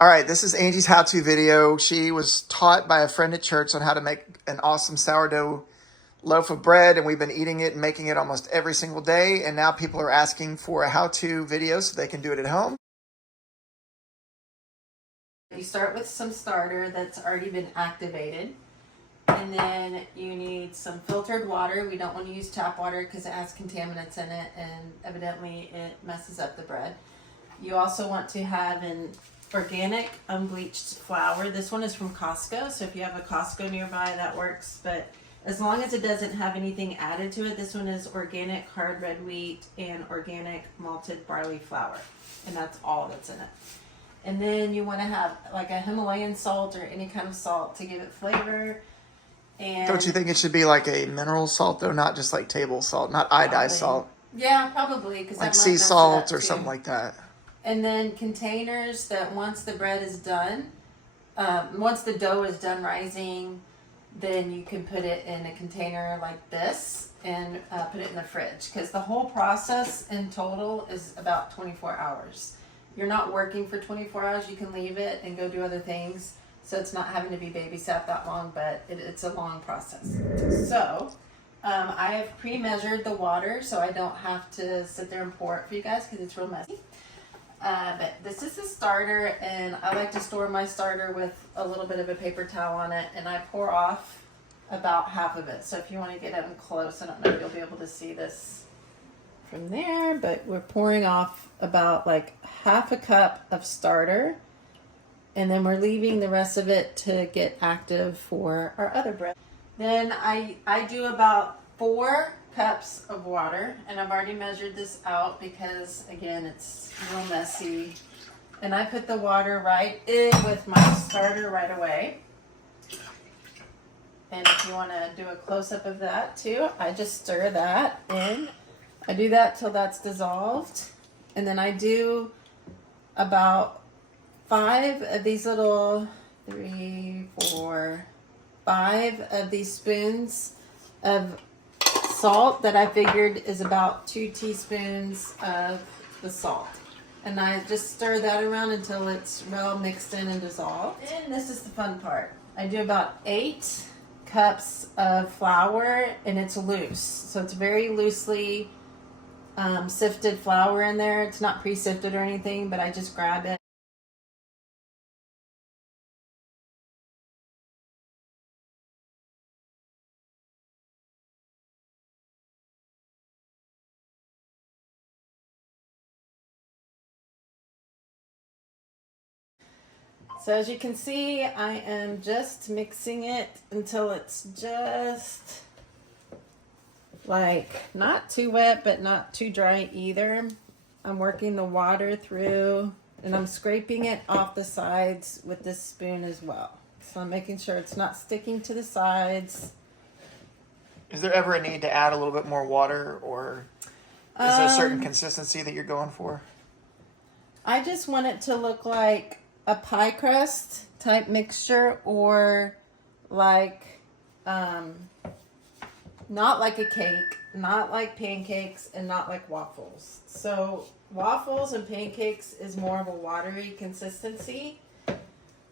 All right, this is Angie's how-to video. She was taught by a friend at church on how to make an awesome sourdough loaf of bread, and we've been eating it and making it almost every single day, and now people are asking for a how-to video so they can do it at home. You start with some starter that's already been activated, and then you need some filtered water. We don't want to use tap water because it has contaminants in it, and evidently it messes up the bread. You also want to have an organic unbleached flour. This one is from Costco, so if you have a Costco nearby, that works, but as long as it doesn't have anything added to it. This one is organic hard red wheat and organic malted barley flour, and that's all that's in it. And then you want to have like a Himalayan salt or any kind of salt to give it flavor. And Don't you think it should be like a mineral salt, though, not just like table salt, not iodized salt? Yeah, probably, because like sea salt or something like that. And then containers that once the bread is done, once the dough is done rising, then you can put it in a container like this and put it in the fridge, because the whole process in total is about 24 hours. You're not working for 24 hours. You can leave it and go do other things, so it's not having to be babysat that long, but it's a long process. So I have pre-measured the water so I don't have to sit there and pour it for you guys because it's real messy. But this is the starter, and I like to store my starter with a little bit of a paper towel on it, and I pour off about half of it. So if you want to get up close, I don't know if you'll be able to see this from there, but we're pouring off about like half a cup of starter, and then we're leaving the rest of it to get active for our other bread. Then I do about 4 cups of water, and I've already measured this out because again it's real messy, and I put the water right in with my starter right away. And if you want to do a close-up of that too, I just stir that in. I do that till that's dissolved, and then I do about 5 of these little 3, 4, 5 of these spoons of salt that I figured is about 2 teaspoons of the salt, and I just stir that around until it's well mixed in and dissolved. And this is the fun part. I do about 8 cups of flour, and it's loose, so it's very loosely sifted flour in there. It's not pre-sifted or anything, but I just grab it. So as you can see, I am just mixing it until it's just like not too wet, but not too dry either. I'm working the water through, and I'm scraping it off the sides with this spoon as well. So I'm making sure it's not sticking to the sides. Is there ever a need to add a little bit more water, or is there a certain consistency that you're going for? I just want it to look like a pie crust type mixture, or like not like a cake, not like pancakes, and not like waffles. So waffles and pancakes is more of a watery consistency.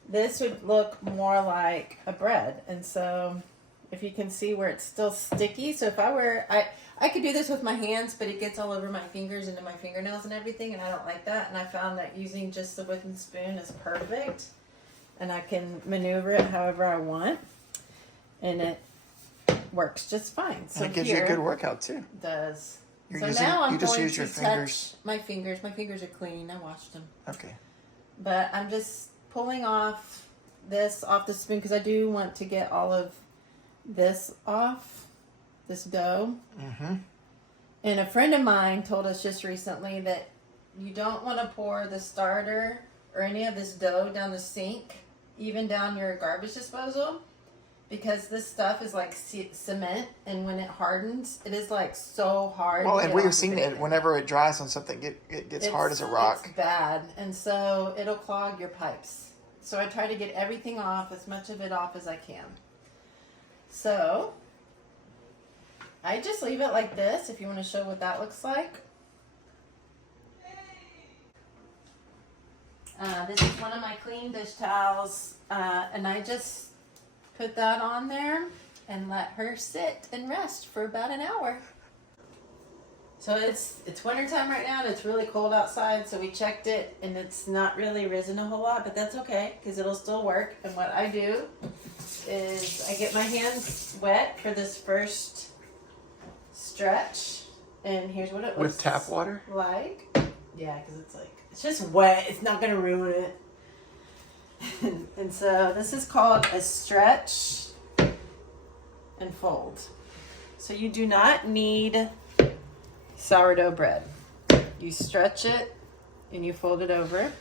This would look more like a bread. And so if you can see where it's still sticky, so if I were, I could do this with my hands, but it gets all over my fingers, into my fingernails and everything, and I don't like that. And I found that using just the wooden spoon is perfect, and I can maneuver it however I want, and it works just fine. So and it gives you a good workout too. It does. You're so using, now I'm you just going use to your fingers. touch my fingers. My fingers are clean. I washed them. Okay. But I'm just pulling off this off the spoon because I do want to get all of this off, this dough. Mm-hmm. And a friend of mine told us just recently that you don't want to pour the starter or any of this dough down the sink, even down your garbage disposal, because this stuff is like cement, and when it hardens, it is like so hard. Well, and we've seen it whenever it dries on something, it gets hard as a rock. It's bad, and so it'll clog your pipes. So I try to get everything off, as much of it off as I can. So I just leave it like this if you want to show what that looks like. This is one of my clean dish towels, and I just put that on there and let her sit and rest for about an hour. So it's wintertime right now and it's really cold outside, so we checked it and it's not really risen a whole lot, but that's okay because it'll still work. And what I do is I get my hands wet for this first stretch, and here's what it looks With tap water? like. Yeah, because it's just wet. It's not gonna ruin it. And so this is called a stretch and fold. So you do not need sourdough bread. You stretch it and you fold it over.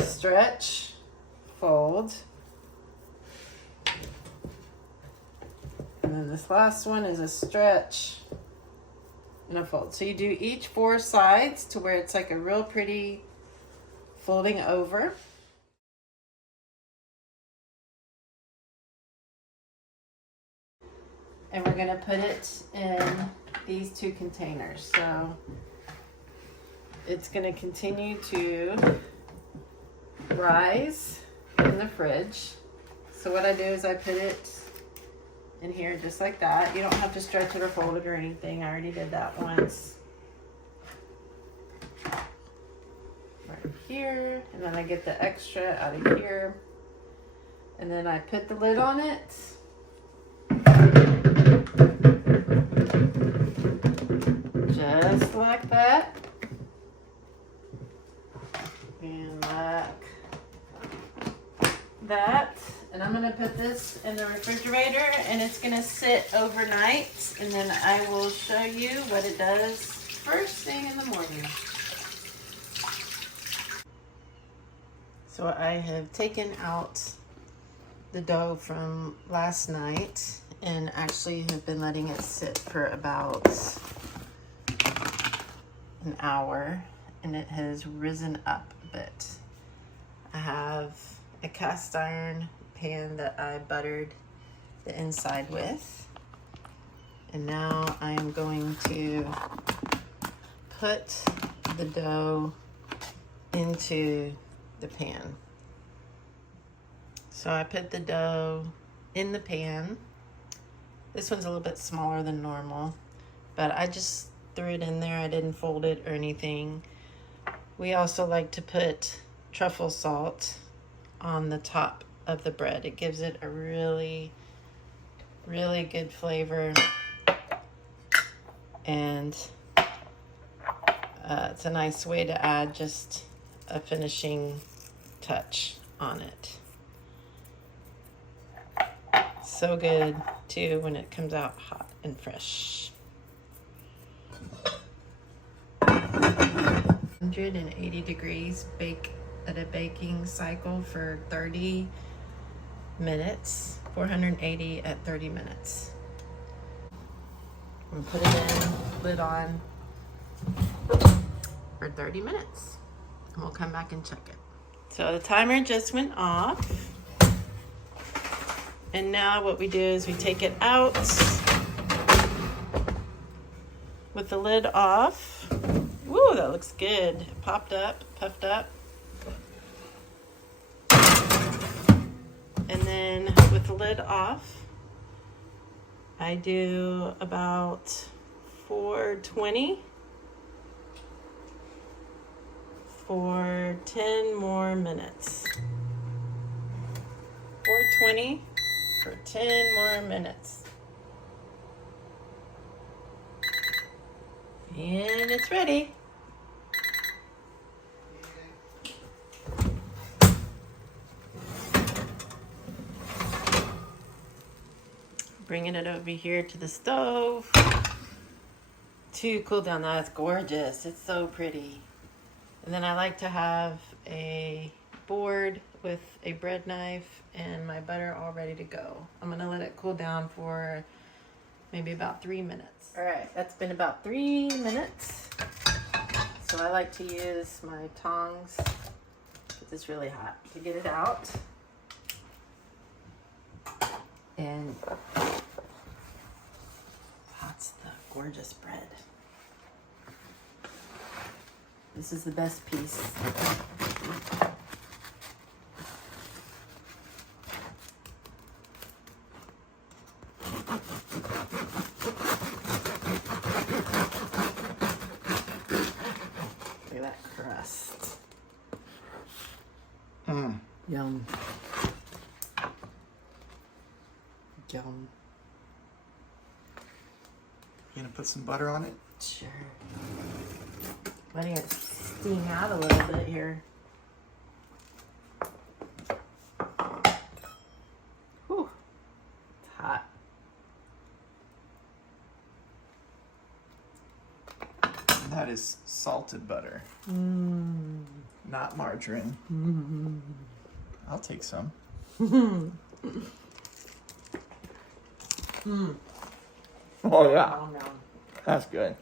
Stretch, fold. And then this last one is a stretch and a fold. So you do each 4 sides to where it's like a real pretty folding over. And we're gonna put it in these 2 containers. So it's gonna continue to rise in the fridge. So what I do is I put it in here just like that. You don't have to stretch it or fold it or anything. I already did that once. Right here, and then I get the extra out of here. And then I put the lid on it. Just like that. And like that. And I'm gonna put this in the refrigerator and it's gonna sit overnight, and then I will show you what it does first thing in the morning. So I have taken out the dough from last night and actually have been letting it sit for about an hour, and it has risen up a bit. I have a cast iron pan that I buttered the inside with, and now I'm going to put the dough into the pan. So I put the dough in the pan. This one's a little bit smaller than normal, but I just threw it in there. I didn't fold it or anything. We also like to put truffle salt on the top of the bread. It gives it a really, really good flavor, and it's a nice way to add just a finishing touch on it. So good too when it comes out hot and fresh. 180 degrees, bake at a baking cycle for 30 minutes. 480 at 30 minutes. And put it in, lid on for 30 minutes. And we'll come back and check it. So the timer just went off. And now what we do is we take it out with the lid off. Woo, that looks good. It popped up, puffed up. And then with the lid off, I do about 420 for 10 more minutes. 420 for 10 more minutes. And it's ready. Bringing it over here to the stove to cool down. That's gorgeous. It's so pretty. And then I like to have a board with a bread knife and my butter all ready to go. I'm gonna let it cool down for maybe about 3 minutes. All right, that's been about 3 minutes. So I like to use my tongs, because it's really hot, to get it out. And that's the gorgeous bread. This is the best piece. Look at that crust. Mm. Yum. Yum. You gonna put some butter on it? Sure. Letting it steam out a little bit here. Whew. It's hot. And that is salted butter, not margarine. I'll take some. Oh yeah, Nom, nom. that's good.